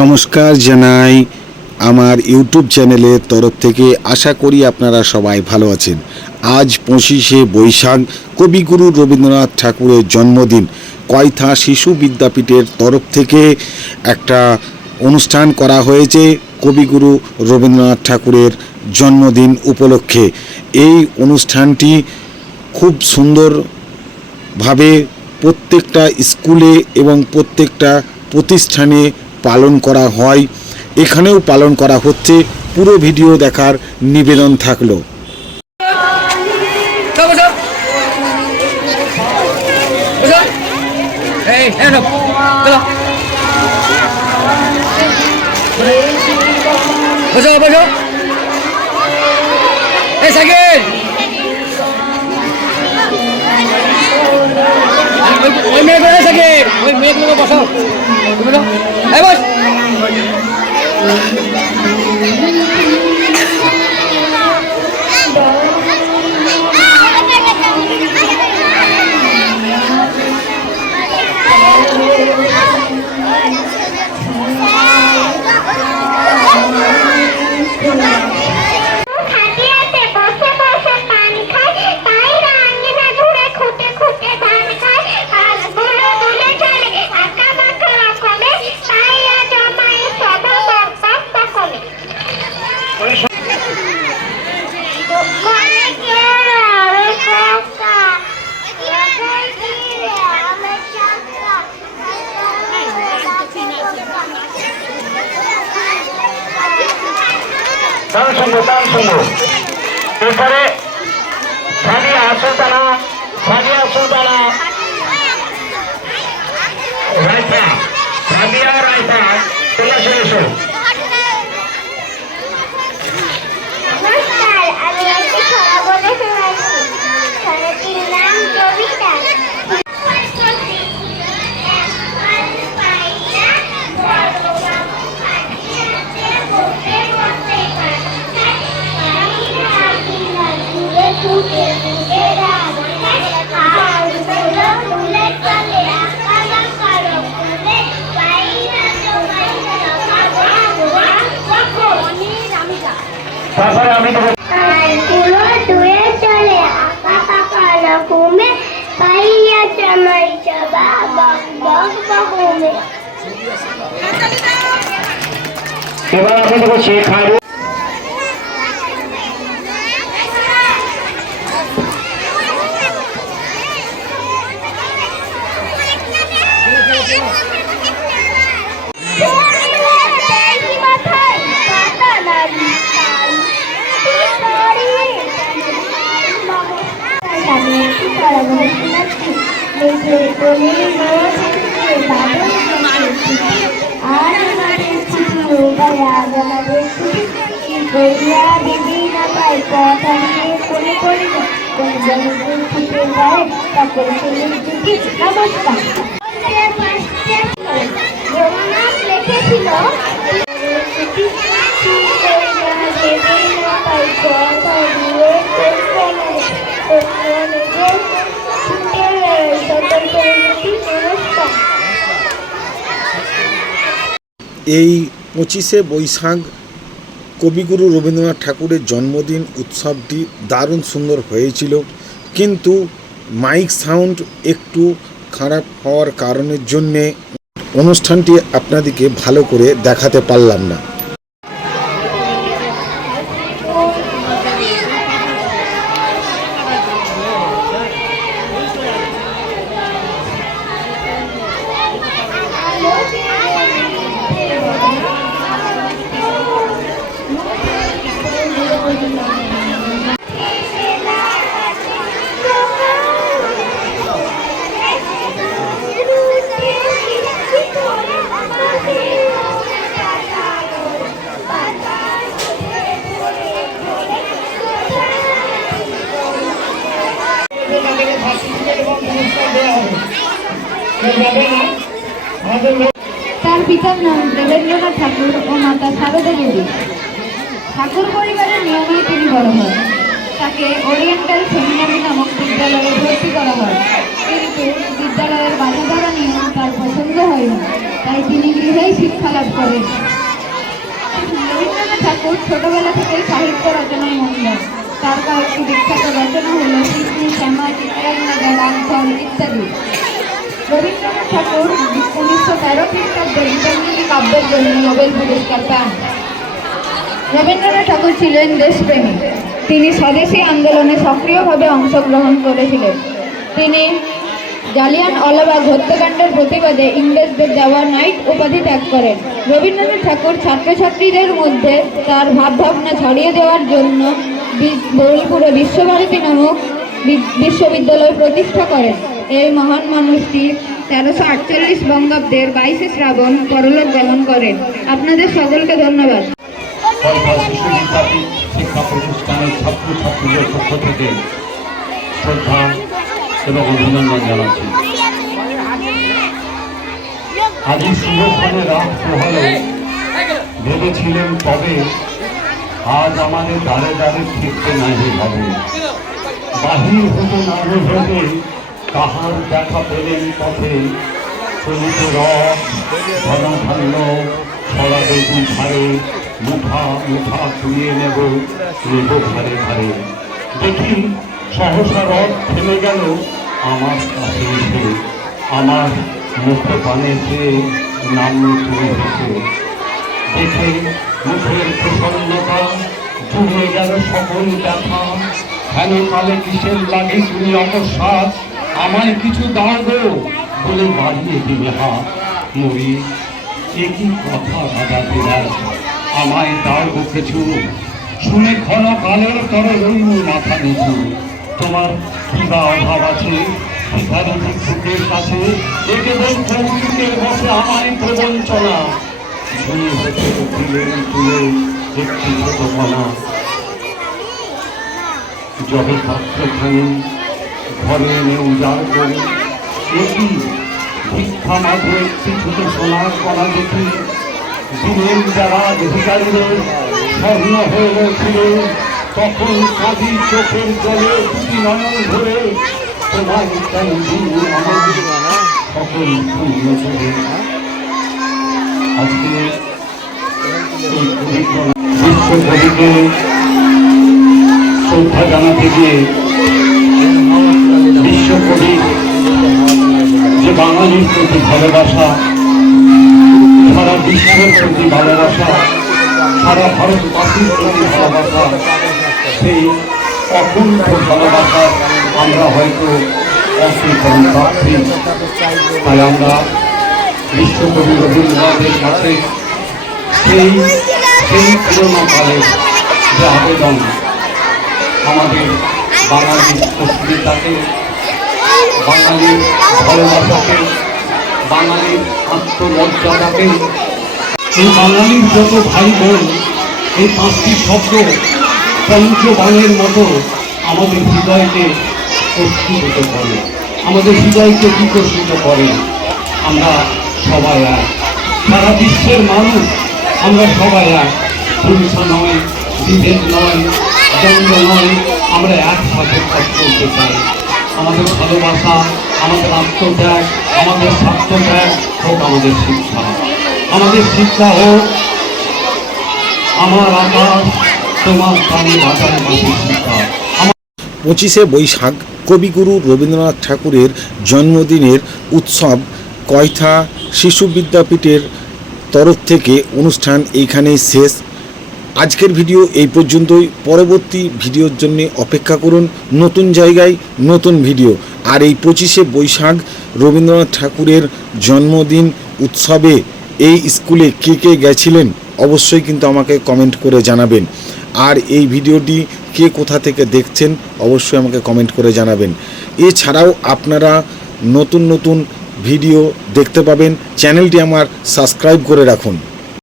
নমস্কার জানাই আমার ইউটিউব চ্যানেলের তরফ থেকে। আশা করি আপনারা সবাই ভালো আছেন। আজ 25শে বৈশাখ কবিগুরু রবীন্দ্রনাথ ঠাকুরের জন্মদিন। কয়থা শিশু বিদ্যাপীঠের তরফ থেকে একটা অনুষ্ঠান করা হয়েছে কবিগুরু রবীন্দ্রনাথ ঠাকুরের জন্মদিন উপলক্ষে। এই অনুষ্ঠানটি খুব সুন্দরভাবে প্রত্যেকটা স্কুলে এবং প্রত্যেকটা প্রতিষ্ঠানে পালন করা হয়। এখানেও পালন করা হচ্ছে। পুরো ভিডিও দেখার নিবেদন থাকলো। ওই মেয়েগুলো থাকে, ওই মেয়েগুলো বসো, এই বস। এরপরে সাদিয়া সুলতানা রাইফা, সাদিয়া রাইফা চলে এসো। আমি একটি ছড়া বলে শোনাচ্ছি। ছড়াটির নাম কবিতা। তারপরে আমি এবার আপনি দেখো শেখারু লিখেছিল এই 25শে বৈশাখ কবিগুরু রবীন্দ্রনাথ ঠাকুরের জন্মদিন উৎসবটি দারুণ সুন্দর হয়েছিল, কিন্তু মাইক সাউন্ড একটু খারাপ হওয়ার কারণের জন্যে অনুষ্ঠানটি আপনাদেরকে ভালো করে দেখাতে পারলাম না। তার পিতার নাম দেবেন্দ্রনাথ ঠাকুর ও মাতা সারদা দেবী। ঠাকুর পরিবারের নিয়মেই তিনি বড় হন। তাকে ওরিয়েন্টাল সেমিনারি নামক বিদ্যালয়ে ভর্তি করা হয়, কিন্তু বিদ্যালয়ের বাধাধরা নিয়ম তার পছন্দ হয় না, তাই তিনি গৃহেই শিক্ষা লাভ করেন। রবীন্দ্রনাথ ঠাকুর ছোটবেলা থেকেই সাহিত্য রচনায় মন দেন। তার কয়েকটি বিখ্যাত রচনা হল কৃষ্ণ, শ্যামা, চিত্রাঙ্গদা, রামফল ইত্যাদি। রবীন্দ্রনাথ ঠাকুর 1913 খ্রিস্টাব্দে গীতাঞ্জলি কাব্যের জন্য নোবেল পুরস্কার পান। রবীন্দ্রনাথ ঠাকুর ছিলেন দেশপ্রেমী। তিনি স্বদেশী আন্দোলনে সক্রিয়ভাবে অংশগ্রহণ করেছিলেন। তিনি জালিয়ানওয়ালাবাগ হত্যাকাণ্ডের প্রতিবাদে ইংরেজদের দেওয়া নাইট উপাধি ত্যাগ করেন। রবীন্দ্রনাথ ঠাকুর ছাত্রছাত্রীদের মধ্যে তার ভাবভাবনা ছড়িয়ে দেওয়ার জন্য বোলপুরে বিশ্বভারতী নামক বিশ্ববিদ্যালয় প্রতিষ্ঠা করেন। এই মহান মানুষটি 1348 বঙ্গাব্দের 22শে শ্রাবণ পরলোক গমন করেন। আপনাদের সকলকে ধন্যবাদ। শিশু বিদ্যাপী শিক্ষা প্রতিষ্ঠানের ছাত্রছাত্রীদের পক্ষ থেকে শ্রদ্ধা এবং অভিনন্দন জানাচ্ছি। আজ শুভক্ষণে রাত পোহালে ভেবেছিলেন তবে আজ আমাদের দ্বারে দ্বারে ফিরতে নাহি হবে। বাহির হতে না ভেবে কাহার দেখা পেলেন পথে, চলিত রথ ঘন ধান্য ছড়াবে দুই ধারে, মুঠা মুঠা কুড়িয়ে নেব ধারে ধারে। দেখি সহসা রথ থেমে গেল আমার কাছে এসে, আমার মুখ পানে সে নাম তুলে হেসে। দেখে মুখের প্রসন্নতা জুড়ে গেল সকল ব্যথা, হেন কালে কিসের লাগে তুমি অকস্মাৎ, আমায় কিছু দাও গো বলে বাড়িয়ে দিলে হাত। মরি একই কথা রাজা দিলার, আমায় দাও গো কিছু, শুনে ঘন কালের তরে রইল মাথা নিচু। তোমার কিবা অভাব আছে ভিখারি ভিক্ষুকের কাছে, একে বল কৌতুকের বসে আমায় প্রবঞ্চনা। ঝুলি হতে দিলেন তুলে একটি ছোট কণা, যবে পাত্রখানি ঘরে এনে উজাড় করে, একই ভিক্ষা মাঝে একটি ছোট সোনার কণা দেখি। দিনের যারা অধিকারীদের স্বর্ণ হয়ে ছিল, তখন কাঁদি চোখের জলে দুটি নয়ন ধরে, তোমার কেন আমাদের সকল পূর্ণ করে। আজকে বিশ্বকবিকে শ্রদ্ধা জানাতে গিয়ে বিশ্বকবি যে বাঙালির প্রতি ভালোবাসা, সারা বিশ্বের প্রতি ভালোবাসা, সারা ভারতবাসীর প্রতি ভালোবাসা, সেই অকুণ্ঠ ভালোবাসা আমরা হয়তো অস্বীকরণ প্রার্থী। তাই আমরা বিশ্বকবি রবীন্দ্রনাথের কাছে সেই পুরোনো কালের যে আবেদন, আমাদের বাঙালির অস্মিতাকে, বাঙালির ভালোবাসাকে, বাঙালির আত্মমর্যাদাকে, এই বাঙালির যত ভাই বোন, এই 5টি শব্দ পঞ্চবাণের মতো আমাদের হৃদয়কে প্রস্ফুটিত করে, আমাদের হৃদয়কে বিকশিত করে। আমরা সবাই এক, সারা বিশ্বের মানুষ আমরা সবাই এক, হিংসা নয়, বিভেদ নয়, দ্বন্দ্ব নয়, আমরা একসাথে কাজ করতে চাই। আমাদের ভালোবাসা, আমাদের আত্মত্যাগ, আমাদের স্বার্থত্যাগ হোক আমাদের শিক্ষা। আমাদের শিক্ষা হোক আমার আকাশ তোমার প্রাণী বাঁচার মাটির শিক্ষা। 25শে বৈশাখ কবিগুরু রবীন্দ্রনাথ ঠাকুরের জন্মদিনের উৎসব কয়থা শিশু বিদ্যাপীঠের তরফ থেকে অনুষ্ঠান এইখানেই শেষ। আজকের ভিডিও এই পর্যন্তই। পরবর্তী ভিডিওর জন্য অপেক্ষা করুন, নতুন জায়গায় নতুন ভিডিও। আর এই 25শে বৈশাখ রবীন্দ্রনাথ ঠাকুরের জন্মদিন উৎসবে এই স্কুলে কে কে গেছিলেন অবশ্যই কিন্তু আমাকে কমেন্ট করে জানাবেন। আর এই ভিডিওটি কে কোথা থেকে দেখছেন অবশ্যই আমাকে কমেন্ট করে জানাবেন। এছাড়াও আপনারা নতুন নতুন ভিডিও দেখতে পাবেন। চ্যানেলটি আমার সাবস্ক্রাইব করে রাখুন।